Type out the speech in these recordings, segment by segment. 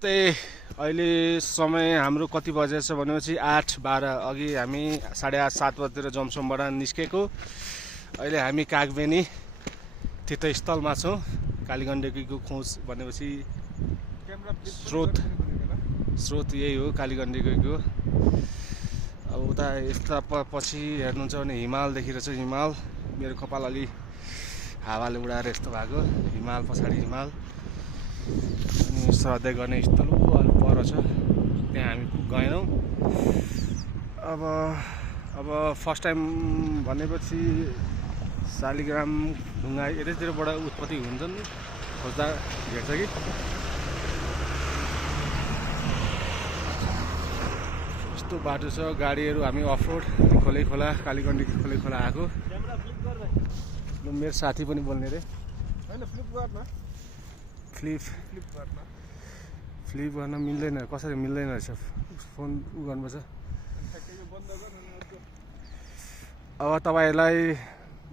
नमस्ते। अहिले समय हाम्रो कति बजेछ भनेपछि 8:12। अघि हामी 8:30 बजेतिर जमसमबाट निस्केको। अहिले हामी कागबेनी तीर्थस्थलमा छौँ। कालीगण्डकीको खोज भनेपछि स्रोत यही हो कालीगण्डकीको। अब उता यस्ता पछि हेर्नुहुन्छ भने हिमाल देखिरहेछ। हिमाल मेरो कपाल अलि हावाले उडाएर यस्तो भएको। हिमाल पछाडि हिमाल अनि श्रद्धा गर्ने स्थल अलि पर छ, त्यहाँ हामी गएनौँ। अब फर्स्ट टाइम भनेपछि शालिग्राम ढुङ्गा यतैतिरबाट उत्पत्ति हुन्छन्, खोज्दा भेट्छ कि। यस्तो बाटो छ, गाडीहरू हामी अफरोड खोलै खोला कालीगण्डकी खोलै खोला आएको। मेरो साथी पनि बोल्ने रे होइन, फ्लिप गर्न मिल्दैन। कसरी मिल्दैन रहेछ, फोन गर्नुपर्छ। अब तपाईँलाई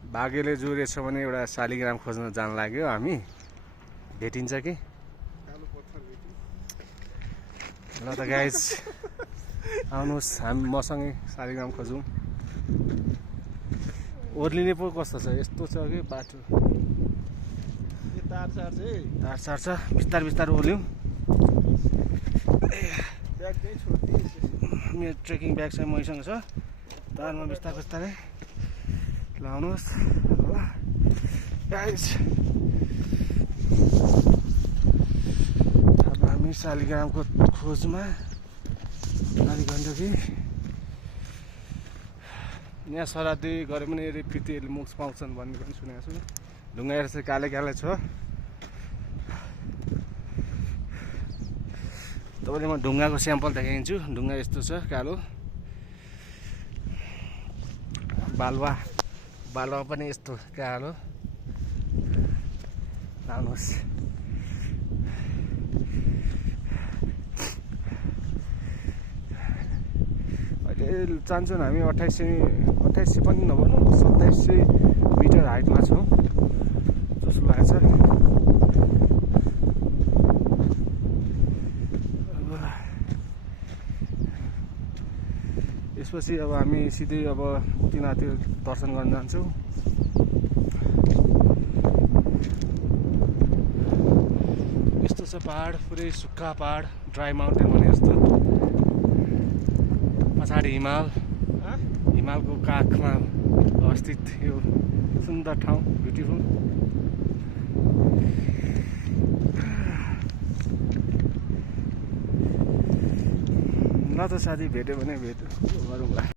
भाग्यले जोडिएछ भने एउटा शालिग्राम खोज्न जान लाग्यो हामी। भेटिन्छ कि ल त गाइज, आउनुहोस् हामी मसँगै शालिग्राम खोजौँ। ओर्लिने पो कस्तो छ, यस्तो छ कि बाटो तार छ, बिस्तार बिस्तार ओर्ल्यौँ। मेरो ट्रेकिङ ब्याग चाहिँ मैसँग छ, तारमा बिस्तार बिस्तारै लाउनुहोस्। गाइज अब हामी शालिग्रामको खोजमा कालीगण्डकी। यहाँ श्राद्धि गरे पनि यदि पितृहरूले मोक्ष पाउँछन् भन्ने पनि सुनेको छु। ढुङ्गाहरू चाहिँ काले काले छ। तपाईँले म ढुङ्गाको स्याम्पल देखाइदिन्छु। ढुङ्गा यस्तो छ कालो। बालुवा पनि यस्तो कालो। आउनुहोस्। अहिले चाहन्छौँ हामी 2800 पनि नभनौँ, 2700 मिटर हाइटमा छौँ जस्तो लागेको छ। यसपछि अब हामी सिधै अब मुक्तिनाथको दर्शन गर्न जान्छौँ। यस्तो छ पहाड, पुरै सुक्खा पहाड, ड्राई माउन्टेन भने जस्तो। पछाडि हिमालको काखमा अवस्थित यो सुन्दर ठाउँ, ब्युटिफुल। ल त साथी, भेट्यो भने गरौँला।